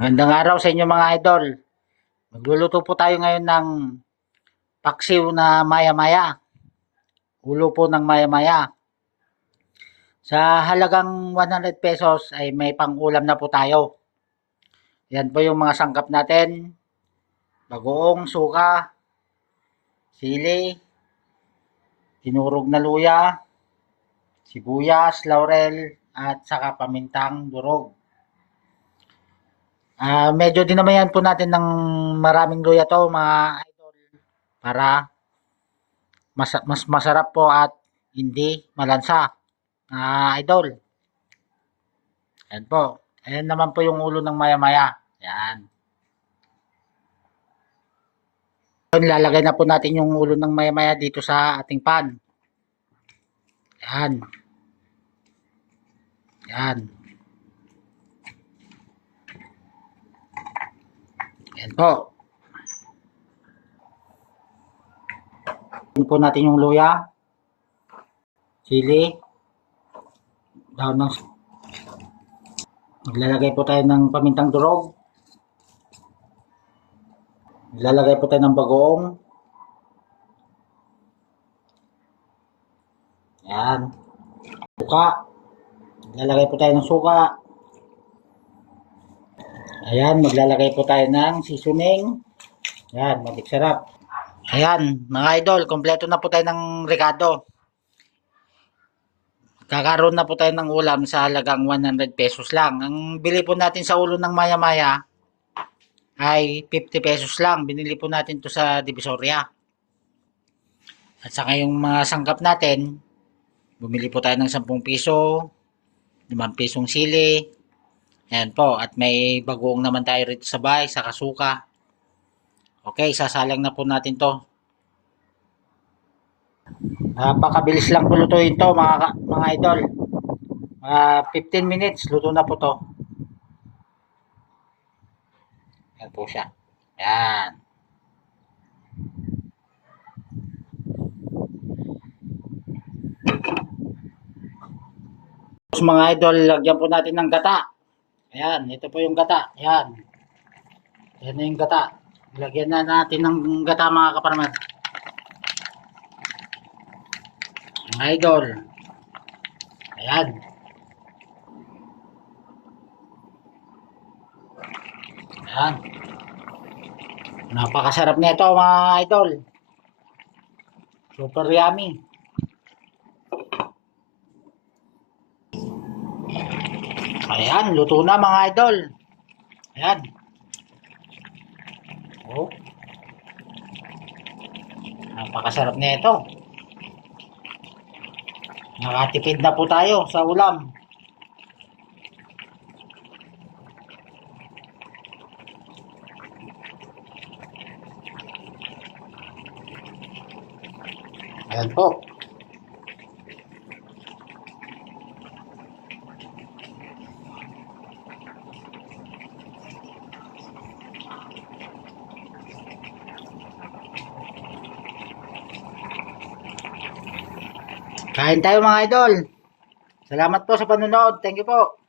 Magandang araw sa inyo mga idol. Magluluto po tayo ngayon ng paksiw na maya-maya. Ulo po ng maya-maya. Sa halagang 100 pesos ay may pang-ulam na po tayo. Yan po yung mga sangkap natin. Bagoong, suka, sili, tinurog na luya, sibuyas, laurel, at saka pamintang durog. Medyo dinamayan po natin ng maraming luya to mga idol para mas masarap po at hindi malansa. Idol. Ayan po. Ayan naman po yung ulo ng maya-maya. Ayan. Lalagay na po natin yung ulo ng maya-maya dito sa ating pan. Ayan. Ayan. Ayan po. Ayan po natin yung luya, sili, daon ng maglalagay po tayo ng pamintang durog. Maglalagay po tayo ng bagoong. Ayan. Suka. Maglalagay po tayo ng suka. Ayan, maglalagay po tayo ng seasoning. Ayan, magic-sarap. Ayan, mga idol, kompleto na po tayo ng rekado. Kakaroon na po tayo ng ulam sa halagang 100 pesos lang. Ang bili po natin sa ulo ng maya-maya ay 50 pesos lang. Binili po natin to sa Divisoria. At saka yung mga sangkap natin, bumili po tayo ng 10 piso, 5 pisong sili. Ayan po, at may bagoong naman tayo rito sa bahay, sa kasuka. Okay, sasalang na po natin to. Napakabilis lang po lutuin to mga idol. 15 minutes, luto na po to. Ayan po siya. Ayan. Tapos mga idol, lagyan po natin ng gata. Ayan, ito po yung gata. Ayan. Ayan na yung gata. Lagyan na natin ng gata mga kaparmer. Mga idol. Ayan. Ayan. Napakasarap nito mga idol. Super yummy. Ayan, luto na mga idol. Ayan. Oh. Napakasarap nito. Nakatipid na po tayo sa ulam. Ayan po. Kain tayo mga idol. Salamat po sa panonood. Thank you po.